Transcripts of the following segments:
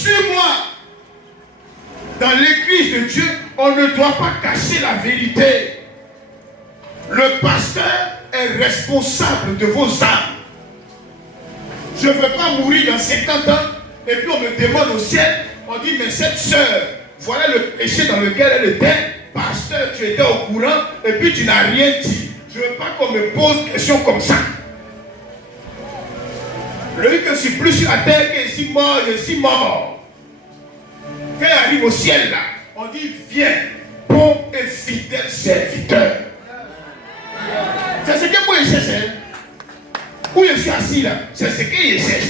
Suis-moi. Dans l'église de Dieu, on ne doit pas cacher la vérité. Le pasteur est responsable de vos âmes. Je ne veux pas mourir dans 50 ans et puis on me demande au ciel, on dit mais cette sœur, voilà le péché dans lequel elle était. Pasteur, tu étais au courant et puis tu n'as rien dit. Je ne veux pas qu'on me pose des questions comme ça. Le que je suis plus sur la terre que je suis mort, je suis mort. Quand il arrive au ciel là, on dit viens, bon et fidèle serviteur. C'est ce que moi je cherche. Où je suis assis là, c'est ce que je cherche.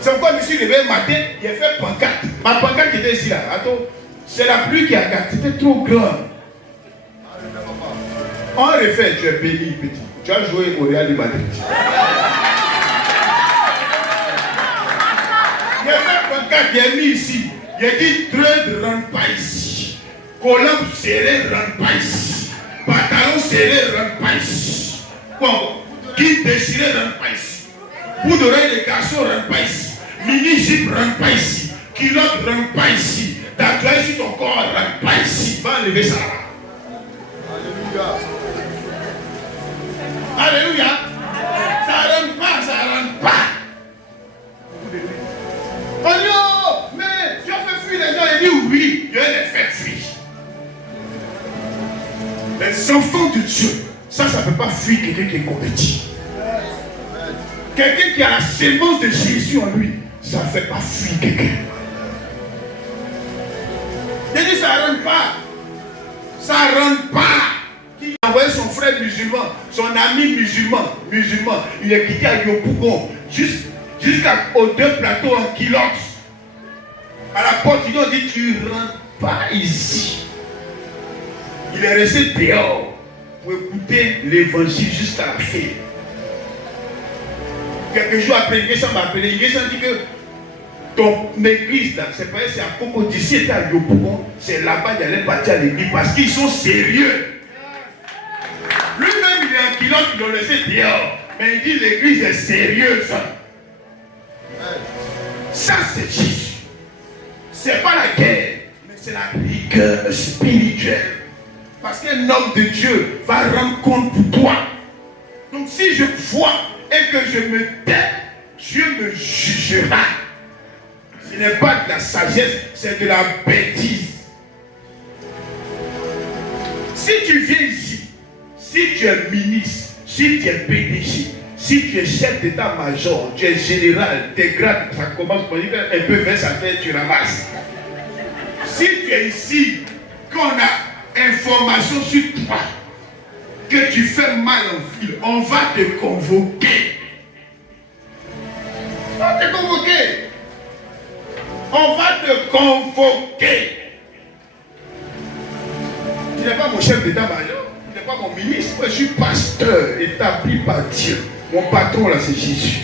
C'est pourquoi je me suis levé un matin, j'ai fait pancarte. Ma pancarte qui était ici là, attends, c'est la pluie qui a gâté, c'était trop grand. On refait, tu es béni petit. Tu as joué au Real de Madrid. J'ai fait pancarte, j'ai mis ici. J'ai dit train ne rentre pas ici. Collant serré ne rentre pas ici. Pantalon serré ne rentre pas ici. Bon, qui déchiré ne rentre pas ici. Bout d'oreille de garçon ne rentre pas ici. Mini-jupe ne rentre pas ici. Culotte ne rentre pas ici. Ta clé sur ton corps ne rentre pas ici. Va enlever ça là. Alléluia. Alléluia. Ça ne rentre pas, ça ne rentre pas. Oh non, mais tu as fait fuir les gens. Il dit oui, je les fait fuir. Les enfants de Dieu, ça ne peut pas fuir quelqu'un qui est converti. Quelqu'un qui a la sémence de Jésus en lui, ça ne fait pas fuir quelqu'un. Il dit ça ne rentre pas. Ça ne rentre pas. Il a envoyé son frère musulman, son ami musulman. Il est quitté à Yopougon, jusqu'aux 2 plateaux en kilox. À la porte, il dit tu ne rentres pas ici. Il est resté dehors pour écouter l'évangile jusqu'à la fin. Quelques jours après, il m'a appelé. Il m'a dit que ton église, là, c'est pas c'est à Coco d'ici, c'était à Yopougon. C'est là-bas qu'il allait partir à l'église parce qu'ils sont sérieux. Lui-même, il est en kilote, ils l'ont laissé dehors. Mais il dit l'église est sérieuse. Ça, c'est Jésus. C'est pas la guerre, mais c'est la rigueur spirituelle. Parce qu'un homme de Dieu va rendre compte pour toi. Donc si je vois et que je me tais, Dieu me jugera. Ce n'est pas de la sagesse, c'est de la bêtise. Si tu viens ici, si tu es ministre, si tu es PDG, si tu es chef d'état-major, tu es général, tes grades, ça commence par dire un peu vers sa tête, tu ramasses. Si tu es ici, qu'on a information sur toi, que tu fais mal en ville, on va te convoquer. On va te convoquer. On va te convoquer. Tu n'es pas mon chef d'état-major, tu n'es pas mon ministre. Moi, je suis pasteur établi par Dieu. Mon patron là, c'est Jésus.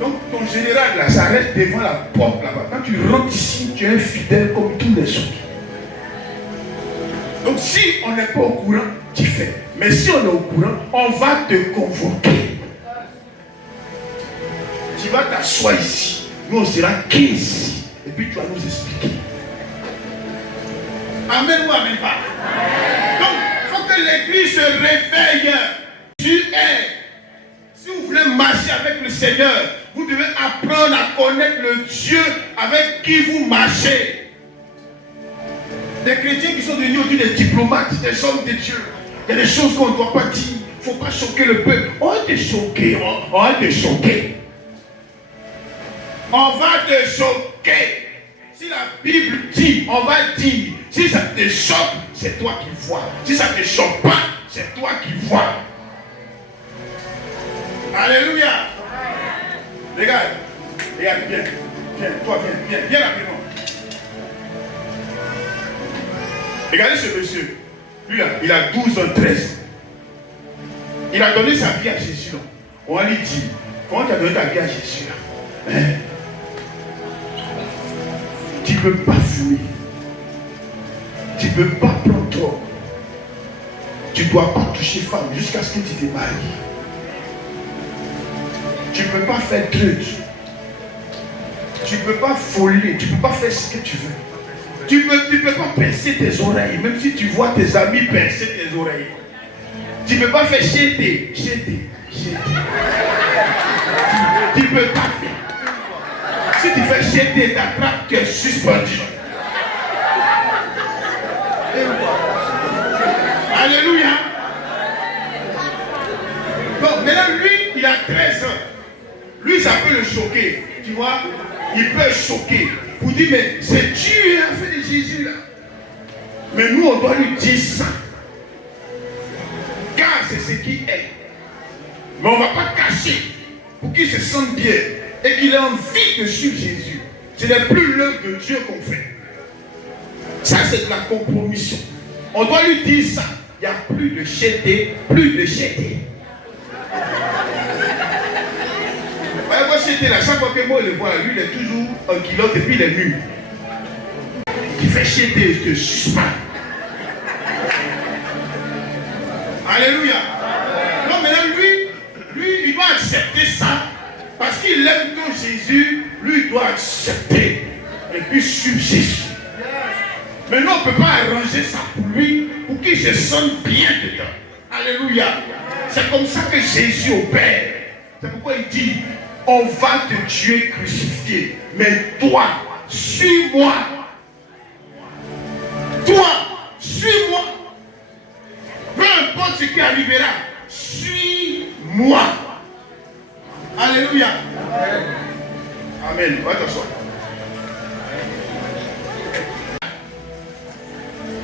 Donc ton général là, ça reste devant la porte là-bas. Quand tu rentres ici, tu es un fidèle comme tous les autres. Donc si on n'est pas au courant, tu fais. Mais si on est au courant, on va te convoquer. Tu vas t'asseoir ici. Nous on sera 15 ici. Et puis tu vas nous expliquer. Amen ou amen pas. Donc il faut que l'église se réveille. Tu es. Si vous voulez marcher avec le Seigneur, vous devez apprendre à connaître le Dieu avec qui vous marchez. Des chrétiens qui sont devenus aujourd'hui des diplomates, des hommes de Dieu. Il y a des choses qu'on ne doit pas dire. Il ne faut pas choquer le peuple. On va te choquer. On va te choquer. On va te choquer. Si la Bible dit, on va dire. Si ça te choque, c'est toi qui vois. Si ça ne te choque pas, c'est toi qui vois. Alléluia. Regarde, viens, toi viens rapidement. Regardez ce monsieur. Lui là, il a 12 ans, 13 ans. Il a donné sa vie à Jésus. Là. On va lui dire, comment tu as donné ta vie à Jésus là? Hein? Tu ne peux pas fumer. Tu ne peux pas prendre trop. Tu ne dois pas toucher femme jusqu'à ce que tu te maries. Tu ne peux pas faire truc. Tu ne peux pas voler, tu ne peux pas faire ce que tu veux. Tu ne peux pas pincer tes oreilles, même si tu vois tes amis pincer tes oreilles. Tu ne peux pas faire jeter. Tu ne peux pas faire. Si tu fais jeter, t'attrapes, tu es suspendu. Alléluia. Bon, maintenant lui, il a 13 ans. Lui, ça peut le choquer. Tu vois, il peut choquer. Vous dites, mais c'est Dieu qui a fait de Jésus là. Mais nous, on doit lui dire ça. Car c'est ce qui est. Mais on ne va pas cacher pour qu'il se sente bien et qu'il ait envie de suivre Jésus. Ce n'est plus l'œuvre de Dieu qu'on fait. Ça, c'est de la compromission. On doit lui dire ça. Il n'y a plus de jeter, plus de jeter. Moi, jeter là, chaque fois que moi je le vois, lui, il est toujours en culotte et puis il est nu. Il fait jeter, je te suspends. Alléluia. Non, maintenant, lui, il doit accepter ça. Parce qu'il aime ton Jésus, lui, il doit accepter. Et puis suivre Jésus. Mais nous, on ne peut pas arranger ça pour lui, pour qu'il se sente bien dedans. Alléluia. C'est comme ça que Jésus opère. C'est pourquoi il dit, on va te tuer crucifié. Mais toi, suis-moi. Toi, suis-moi. Peu importe ce qui arrivera, suis-moi. Alléluia. Amen. Va t'asseoir.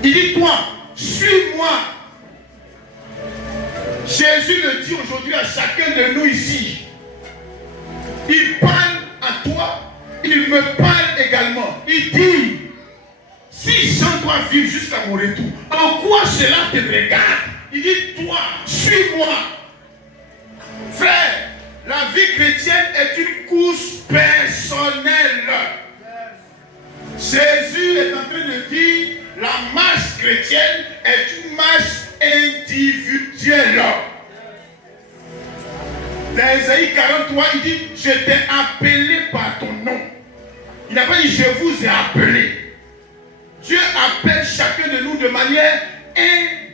Il dit, toi, suis-moi. Jésus le dit aujourd'hui à chacun de nous ici. Il parle à toi, il me parle également. Il dit, si Jean doit vivre jusqu'à mon retour, en quoi cela te regarde? Il dit, toi, suis-moi. Frère, la vie chrétienne est une course personnelle. Jésus est en train de dire, la marche chrétienne est une marche individuelle. Dans Ésaïe 43, il dit, je t'ai appelé par ton nom. Il n'a pas dit, je vous ai appelé. Dieu appelle chacun de nous de manière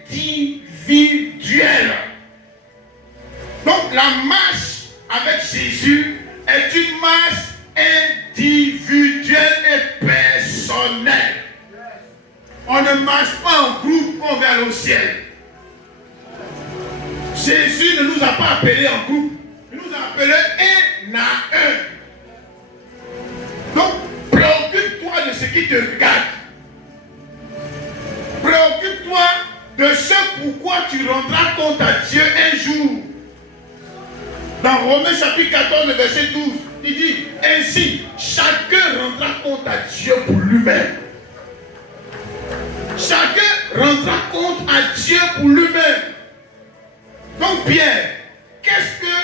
individuelle. Donc la marche avec Jésus est une marche individuelle et personnelle. On ne marche pas en groupe, on va au ciel. Jésus ne nous a pas appelés en groupe. Il nous a appelés un à un. Donc, préoccupe-toi de ce qui te regarde. Préoccupe-toi de ce pourquoi tu rendras compte à Dieu un jour. Dans Romains chapitre 14, verset 12, il dit, ainsi, chacun rendra compte à Dieu pour lui-même. Chacun rendra compte à Dieu pour lui-même. Donc Pierre, qu'est-ce que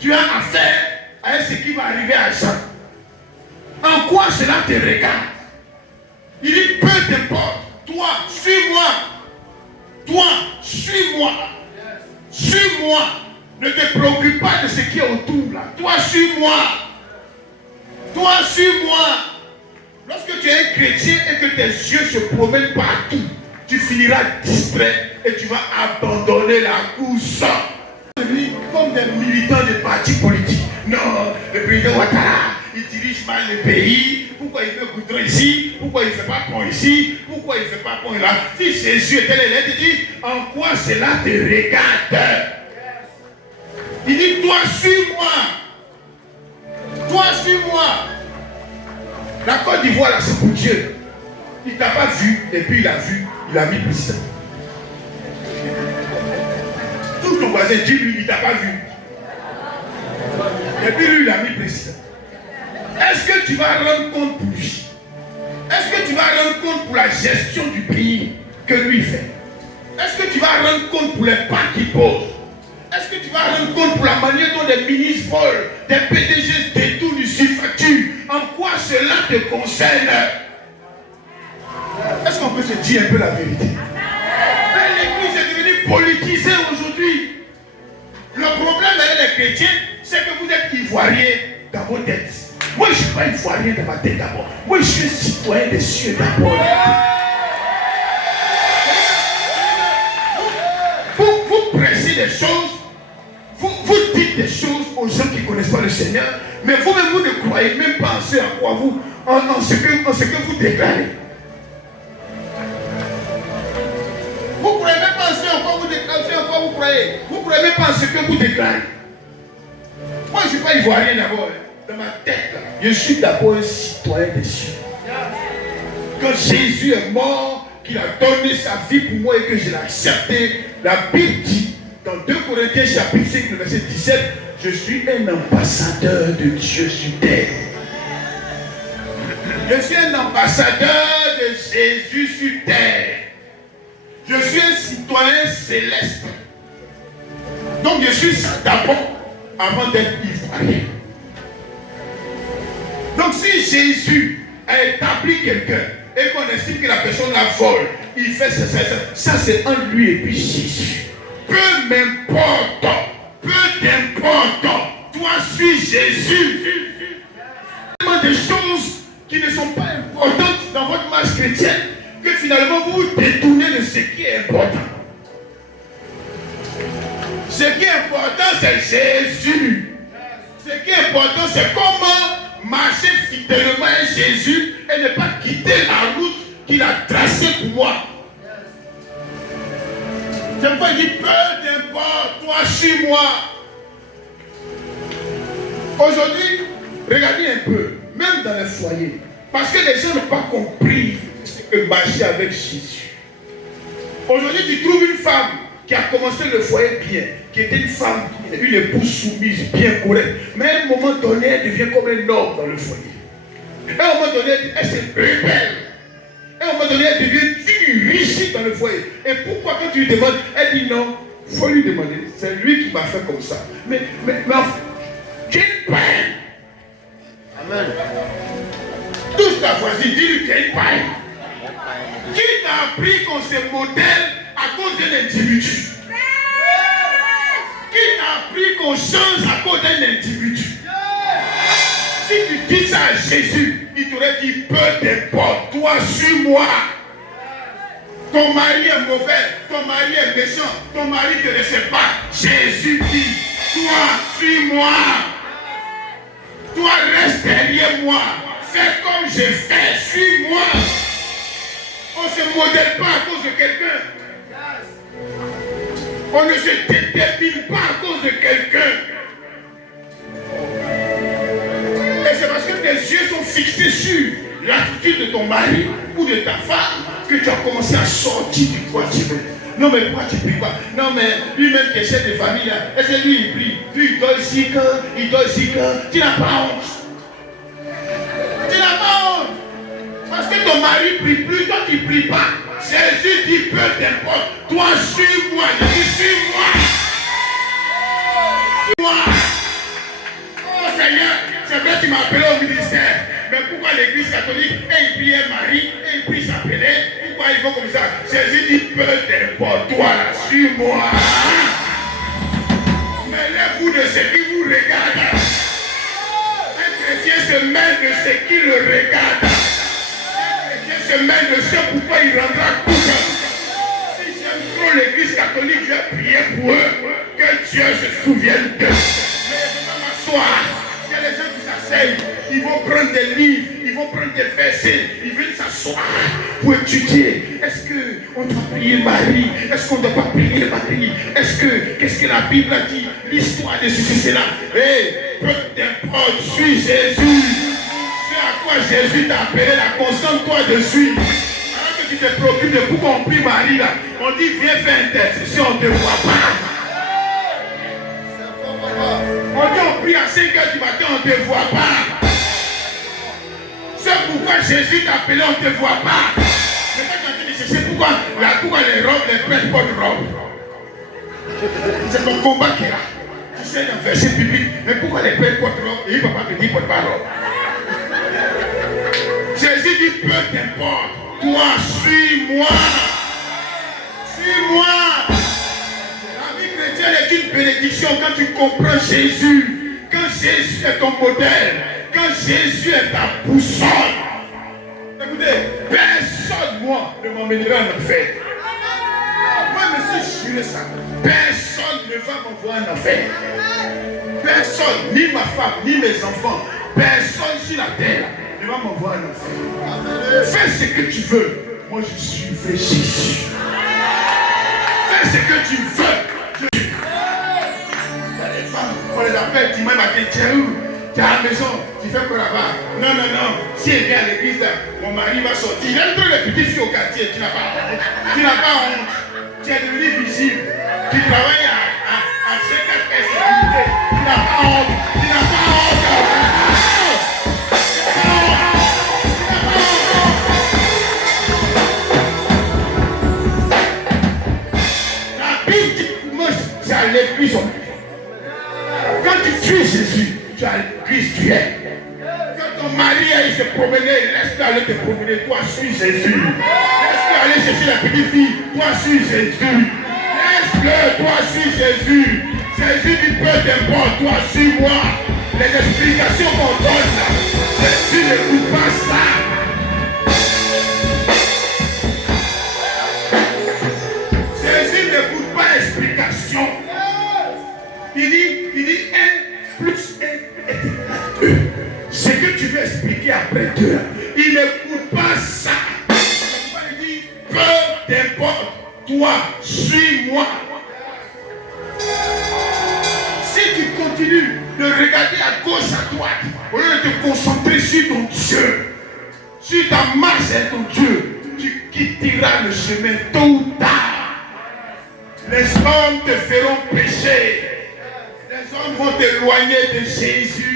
tu as à faire avec ce qui va arriver à Jean? En quoi cela te regarde? Il dit, peu t'importe, toi, suis-moi. Toi, suis-moi. Suis-moi. Ne te préoccupe pas de ce qui est autour là. Toi, suis-moi. Toi, suis-moi. Lorsque tu es un chrétien et que tes yeux se promènent partout, tu finiras distrait et tu vas abandonner la course. Comme des militants de partis politiques. Non, le président Ouattara, il dirige mal le pays. Pourquoi il fait goudron ici? Pourquoi il ne fait pas pont ici? Pourquoi il ne fait pas pont là? Si Jésus était là, il dit, en quoi cela te regarde? Il dit, toi suis-moi. Toi suis-moi. La Côte d'Ivoire là, c'est pour Dieu. Il ne t'a pas vu, et puis il a vu, il a mis président. Tout ton voisin dit lui, il ne t'a pas vu. Et puis lui, il a mis président. Est-ce que tu vas rendre compte pour lui? Est-ce que tu vas rendre compte pour la gestion du pays que lui fait? Est-ce que tu vas rendre compte pour les pas qu'il pose? Est-ce que tu vas rendre compte pour la manière dont les ministres volent, des PDG détournent du facture? En quoi cela te concerne? Est-ce qu'on peut se dire un peu la vérité? L'église est devenue politisée aujourd'hui. Le problème avec les chrétiens, c'est que vous êtes ivoiriens dans vos têtes. Moi, je ne suis pas ivoirien dans ma tête d'abord. Moi, je suis citoyen des cieux d'abord. Vous prêchez des choses, vous dites des choses aux gens qui ne connaissent pas le Seigneur, mais vous-même, vous ne croyez même pas en ce à quoi en ce que vous déclarez. Vous ne croyez même pas en ce à quoi vous déclarez, en quoi vous croyez. Vous ne croyez même pas en ce que vous déclarez. Moi, je ne suis pas ivoirien d'abord. Dans ma tête, là, je suis d'abord un citoyen des cieux. Quand Jésus est mort, qu'il a donné sa vie pour moi et que je l'ai accepté, la Bible dit, dans 2 Corinthiens chapitre 5, le verset 17, je suis un ambassadeur de Dieu sur terre. Je suis un ambassadeur de Jésus sur terre. Je suis un citoyen céleste. Donc je suis ça d'abord avant d'être ivoirien. Donc si Jésus a établi quelqu'un et qu'on estime que la personne la vole, il fait ça c'est en lui et puis Jésus. Peu m'importe, toi suis Jésus. Il y a des choses qui ne sont pas importantes dans votre marche chrétienne que finalement vous vous détournez de ce qui est important. Ce qui est important c'est Jésus. Ce qui est important c'est comment marcher fidèlement à Jésus et ne pas quitter la route qu'il a tracée pour moi. C'est pourquoi il dit peu d'importe, toi suis-moi. Aujourd'hui, regardez un peu, même dans les foyers, parce que les gens n'ont pas compris ce que marcher avec Jésus. Aujourd'hui, tu trouves une femme qui a commencé le foyer bien, qui était une femme, une épouse soumise, bien correcte, mais à un moment donné, elle devient comme un homme dans le foyer. À un moment donné, elle se rebelle. À un moment donné, elle devient riche dans le foyer. Et pourquoi quand tu lui demandes, elle dit non, il faut lui demander, c'est lui qui m'a fait comme ça. Mais enfin, tu es une païenne. Amen. Touche ta voisine, dis-lui que tu es une païenne. Qui t'a appris qu'on se modèle à cause d'un individu? Qui t'a appris qu'on change à cause d'un individu? Si tu dis ça à Jésus, il t'aurait dit peu d'importe, toi suis-moi. Ton mari est mauvais, ton mari est méchant, ton mari ne te laisse pas. Jésus dit, toi suis-moi. Toi reste derrière moi. Fais comme je fais, suis-moi. On ne se modèle pas à cause de quelqu'un. On ne se détermine pas à cause de quelqu'un. Et c'est parce que tes yeux sont fixés sur l'attitude de ton mari ou de ta femme que tu as commencé à sortir du droit chemin. Non mais pourquoi tu ne pries pas? Non mais lui-même qui est chef de famille là, est-ce que lui il prie? Puis il dort ici quand, tu n'as pas honte. Tu n'as pas honte. Parce que ton mari ne prie plus, toi tu ne pries pas. Jésus dit peu t'importe. Toi suis-moi, je dis suis-moi. Suis-moi. Oh Seigneur, c'est vrai que tu m'as appelé au ministère. Mais pourquoi l'église catholique, il priait Marie, et il prie s'appeler? Pourquoi ils font comme ça? Jésus dit peu t'importe. Toi là, suis-moi. Mêlez-vous de ce qui vous regarde. Un chrétien se mêle de ce qui le regarde. Se mêle de ce pourquoi il rendra tout. Si j'aime trop l'église catholique, je vais prier pour eux, que Dieu se souvienne d'eux. Mais je vais m'asseoir. Il y a des gens qui s'asseyent, ils vont prendre des livres, ils vont prendre des versets, ils viennent s'asseoir pour étudier. Est-ce qu'on doit prier Marie? Est-ce qu'on ne doit pas prier Marie? Qu'est-ce que la Bible a dit? L'histoire de ceci, c'est là. Peu d'importe, suis Jésus. À quoi Jésus t'a appelé la concentre-toi dessus. Alors que tu te préoccupes de pourquoi on prie Marie là, on dit viens faire intercession, on ne te voit pas. On dit on prie à 5h du matin, on ne te voit pas. C'est pourquoi Jésus t'a appelé, on ne te voit pas. Mais quand tu as dit c'est pourquoi les robes, les prêtres portent robes. C'est ton combat qui est là. Tu sais dans le verset biblique, mais pourquoi les prêtres portent robes et il ne va pas te dire porte pas robe? Jésus dit peu t'importe, toi suis-moi. Suis-moi. La vie chrétienne est une bénédiction quand tu comprends Jésus. Quand Jésus est ton modèle. Quand Quand Jésus est ta boussole, écoutez, personne, moi, ne m'emmènera en enfer. Moi, je me suis juré ça. Personne ne va m'envoyer en enfer. Personne, ni ma femme, ni mes enfants, personne sur la terre ne va m'envoyer en enfer. Fais ce que tu veux. Moi, je suivrai Jésus. Fais ce que tu veux. Les femmes, on les appelle, tu m'as marqué, tu es où? Tu es à la maison, tu fais quoi là-bas? Non, non, non. Si elle vient à l'église, là, mon mari va sortir. Il y a trop de petites filles au quartier, tu n'as pas honte. Tu n'as pas honte. Tu es devenu visible. Tu travailles à 54 sécurité. Tu n'as pas honte. Tu n'as pas honte. La Bible dit que moi, c'est l'église. Quand tu tues Jésus, tu as l'église tu es. Quand ton mari aille se promener, laisse-le aller te promener. Toi, suis Jésus. Laisse-le aller chercher la petite fille. Toi, suis Jésus. Laisse-le, toi, suis Jésus. Jésus dit peu d'importe, toi, suis-moi. Les explications qu'on donne là, Jésus n'écoute pas ça. Jésus n'écoute pas l'explication. Il dit 1 plus 1 est égal à 2. Ce que tu veux expliquer après 2, il n'écoute pas ça. Il dit, peu d'importe, toi, suis-moi. Si tu continues de regarder à gauche, à droite, au lieu de te concentrer sur ton Dieu, sur ta marche avec ton Dieu, tu quitteras le chemin tôt ou tard. Les hommes te feront pécher. Les hommes vont t'éloigner de Jésus.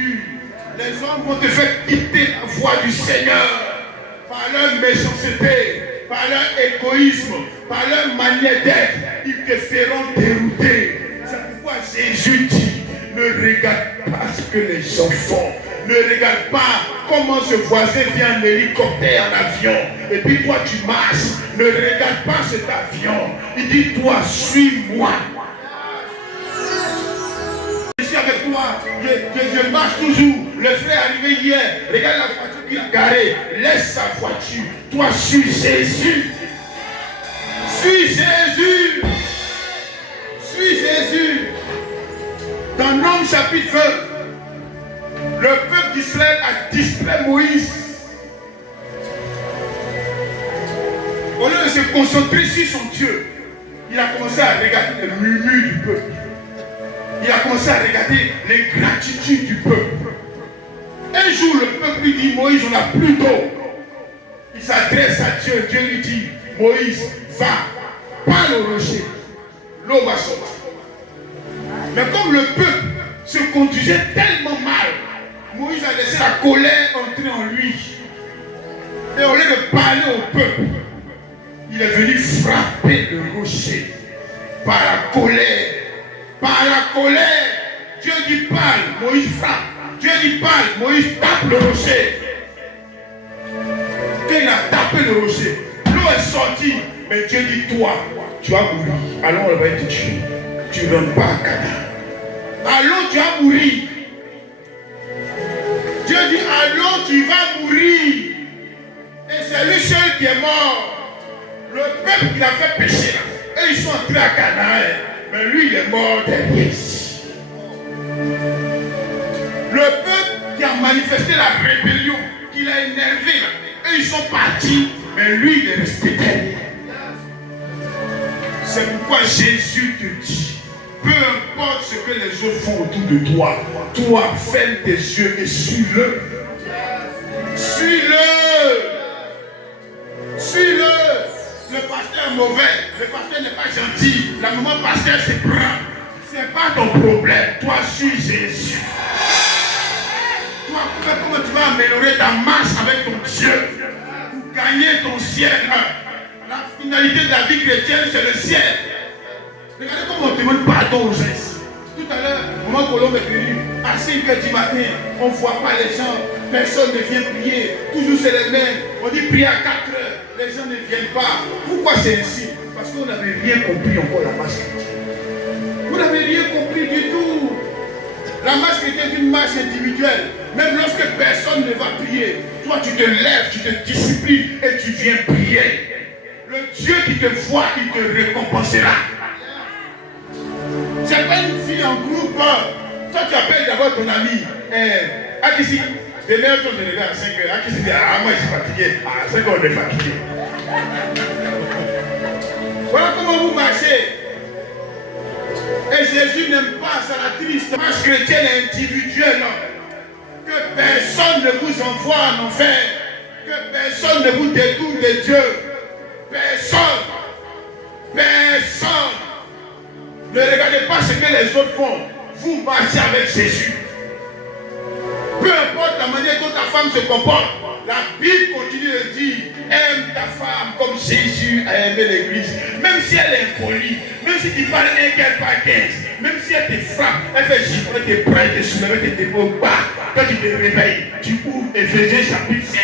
Les hommes vont te faire quitter la voie du Seigneur par leur méchanceté, par leur égoïsme, par leur manière d'être. Ils te feront dérouter. C'est pourquoi Jésus dit, ne regarde pas ce que les gens font. Ne regarde pas comment ce voisin vient en hélicoptère, en avion. Et puis toi tu marches. Ne regarde pas cet avion. Il dit, toi, suis-moi. Avec toi, je marche toujours. Le frère est arrivé hier. Regarde la voiture qu'il a garée. Laisse sa voiture. Toi, suis Jésus. Suis Jésus. Suis Jésus. Dans Nombre chapitre 20, le peuple d'Israël a distrait Moïse. Au lieu de se concentrer sur son Dieu, il a commencé à regarder les murmures du peuple. Il a commencé à regarder l'ingratitude du peuple. Un jour, le peuple lui dit, Moïse, on n'a plus d'eau. Il s'adresse à Dieu. Dieu lui dit, Moïse, va, parle au rocher. L'eau va sortir. Mais comme le peuple se conduisait tellement mal, Moïse a laissé la colère entrer en lui. Et au lieu de parler au peuple, il est venu frapper le rocher par la colère. Par la colère, Dieu dit parle, Moïse frappe. Dieu dit parle, Moïse tape le rocher. Quand il a tapé le rocher, l'eau est sortie. Mais Dieu dit toi, tu vas mourir. Alors on va te tuer. Tu ne rentres pas à Canaan. Alors tu vas mourir. Dieu dit alors tu vas mourir. Et c'est lui seul qui est mort. Le peuple qui a fait pécher là. Et ils sont entrés à Canaan. Mais lui, il est mort derrière. Le peuple qui a manifesté la rébellion, qui l'a énervé, eux ils sont partis, mais lui, il est resté derrière. C'est pourquoi Jésus te dit, peu importe ce que les autres font autour de toi, toi, ferme tes yeux et suis-le. Suis-le. Suis-le. Le pasteur est mauvais, le pasteur n'est pas gentil, la maman pasteur c'est brun. C'est pas ton problème, toi suis Jésus. Toi, comment tu vas améliorer ta marche avec ton Dieu pour gagner ton ciel. La finalité de la vie chrétienne, c'est le ciel. Regardez comment on demande pardon aux gens ici. Tout à l'heure, maman Colombe est venue à 5h du matin, on ne voit pas les gens, personne ne vient prier, toujours c'est les mêmes. On dit prier à 4h. Les gens ne viennent pas. Pourquoi c'est ainsi? Parce qu'on n'avait rien compris encore la marche chrétienne. Vous n'avez rien compris du tout. La marche chrétienne est une marche individuelle. Même lorsque personne ne va prier, toi tu te lèves, tu te disciplines et tu viens prier. Le Dieu qui te voit, il te récompensera. C'est pas une fille en groupe. Toi tu appelles d'abord ton ami. Akisi, dès l'heure que je me réveille à 5 heures, Akisi dit, ah moi je suis fatigué. À 5 heures on est fatigué. Voilà comment vous marchez. Et Jésus n'aime pas ça, la triste marche chrétienne individuelle. Que personne ne vous envoie en enfer. Que personne ne vous détourne de Dieu. Personne. Personne. Ne regardez pas ce que les autres font. Vous marchez avec Jésus. Peu importe la manière dont ta femme se comporte, la Bible continue de dire, aime ta femme comme Jésus a aimé l'église. Même si elle est impolie, même si tu parles un quel par 15, même si elle te frappe, elle fait gifler tes bras, te soulever tes épaules bas. Quand tu te réveilles, tu ouvres Éphésiens chapitre 5.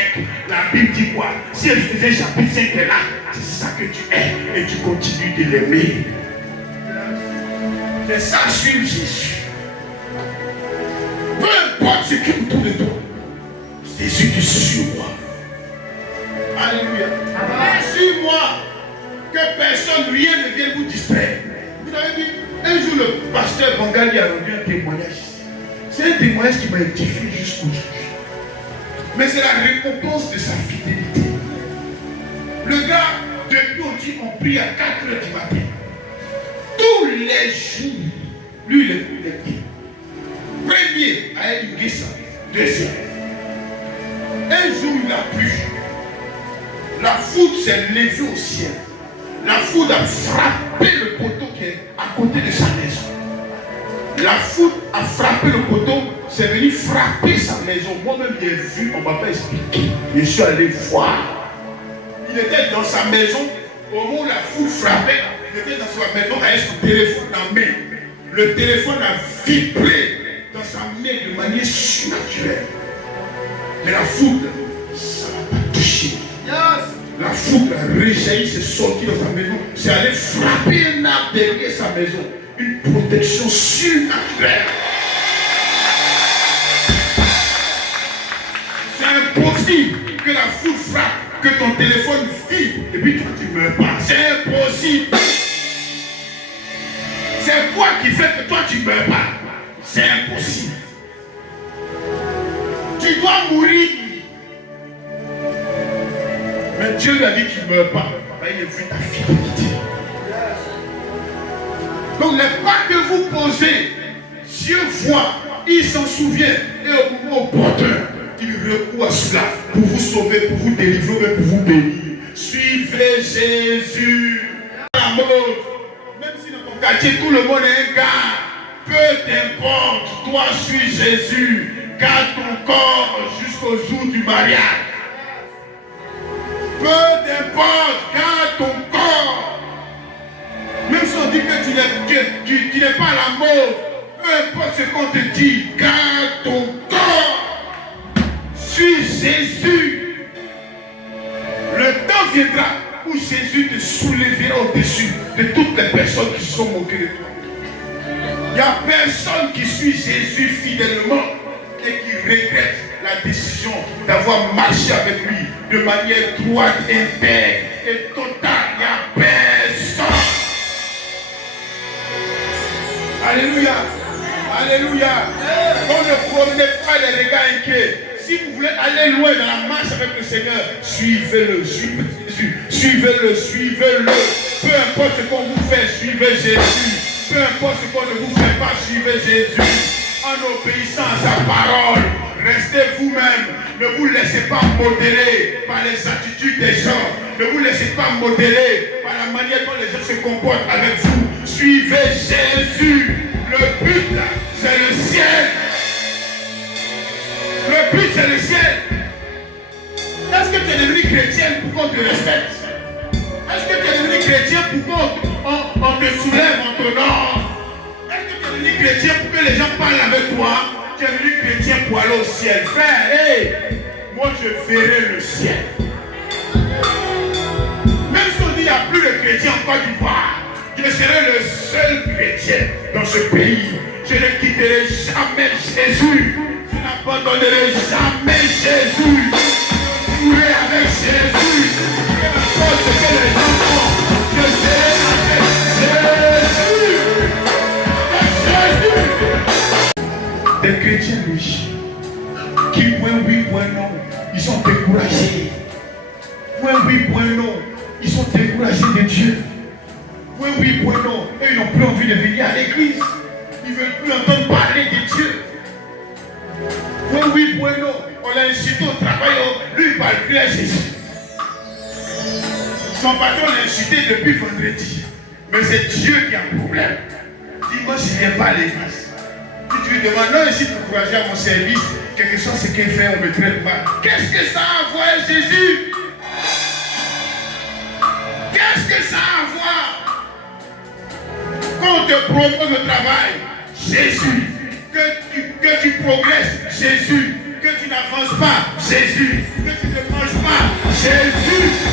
La Bible dit quoi? Si Éphésiens chapitre 5 est là, c'est ça que tu es et tu continues de l'aimer. C'est ça, suivre Jésus. Peu importe ce qui est autour de toi, Jésus te suit moi. Alléluia. Suis-moi. Que personne, rien ne vienne vous distraire. Vous avez dit, un jour le pasteur Bangali a rendu un témoignage ici. C'est un témoignage qui m'a édifié jusqu'aujourd'hui. Mais c'est la récompense de sa fidélité. Le gars, depuis on prie à 4 heures du matin. Tous les jours, lui il est premier à éduquer ça. Deuxième. Un jour il a plu. La foudre s'est levée au ciel. La foudre a frappé le poteau qui est à côté de sa maison. La foudre a frappé le poteau, c'est venu frapper sa maison. Moi-même j'ai vu, on ne m'a pas expliqué. Je suis allé voir. Il était dans sa maison, au moment où la foudre frappait, il était dans sa maison avec son téléphone en main. Le téléphone a vibré dans sa main de manière surnaturelle. Mais la foudre, ça n'a pas touché. La foudre a réjailli, c'est sorti dans sa maison, c'est allé frapper un arbre derrière sa maison. Une protection surnaturelle. C'est impossible que la foudre frappe, que ton téléphone vibre et puis toi tu ne meurs pas. C'est impossible. C'est quoi qui fait que toi tu ne meurs pas? C'est impossible. Tu dois mourir. Mais Dieu lui a dit que tu ne meurs pas. Il a vu ta fidélité. Donc les pas que vous posez, Dieu voit, il s'en souvient. Et au moment opportun, il recourt à cela pour vous sauver, pour vous délivrer, mais pour vous bénir. Suivez Jésus. La mode. Même si dans ton quartier, tout le monde est un gars, peu t'importe, toi suis Jésus. Garde ton corps jusqu'au jour du mariage. Peu t'importe, garde ton corps. Même si on dit que tu n'es pas à la mode, peu importe ce qu'on te dit, garde ton corps. Suis Jésus. Le temps viendra où Jésus te soulèvera au-dessus de toutes les personnes qui sont moquées de toi. Il n'y a personne qui suit Jésus fidèlement et qui regrette la décision d'avoir marché avec lui de manière droite, intègre et totale. Il n'y a personne. Alléluia. Alléluia. On ne promenez pas les regards inquiets. Si vous voulez aller loin dans la marche avec le Seigneur, suivez-le, suivez Jésus. Suivez-le, suivez-le. Peu importe ce qu'on vous fait, suivez Jésus. Peu importe ce qu'on ne vous fait pas, suivez Jésus. En obéissant à sa parole, restez vous-même. Ne vous laissez pas modeler par les attitudes des gens. Ne vous laissez pas modeler par la manière dont les gens se comportent avec vous. Suivez Jésus. Le but, c'est le ciel. Le but, c'est le ciel. Est-ce que tu es devenu chrétien pour qu'on te respecte? Est-ce que tu es devenu chrétien pour qu'on te soulève, on t'honore? Est-ce que tu es devenu chrétien pour que les gens parlent avec toi? Tu es devenu chrétien pour aller au ciel. Frère, hey, moi je verrai le ciel. Même si on dit qu'il n'y a plus de chrétiens en Côte d'Ivoire, je serai le seul chrétien dans ce pays. Je ne quitterai jamais Jésus. Je n'abandonnerai jamais Jésus. Je mourrai avec Jésus. Peu importe ce que les gens font, je serai avec Jésus. Des chrétiens riches qui point oui, point non, ils sont découragés. Point oui, point non, ils sont découragés de Dieu. Point oui, point non, et ils n'ont plus envie de venir à l'église. Ils ne veulent plus entendre parler de Dieu. Point oui, point non, on l'a incité au travail, lui il ne parle plus à Jésus. Son patron l'a incité depuis vendredi. Mais c'est Dieu qui a un problème. Dimanche, il ne vient pas à l'église. Si tu lui demandes, non, ici pour encourager à mon service, quelque chose ce qu'il fait, on me traite mal. Qu'est-ce que ça a à voir avec Jésus? Qu'est-ce que ça a à voir? Quand on te propose le travail, Jésus. Que tu progresses, Jésus. Que tu n'avances pas, Jésus. Que tu ne manges pas, Jésus.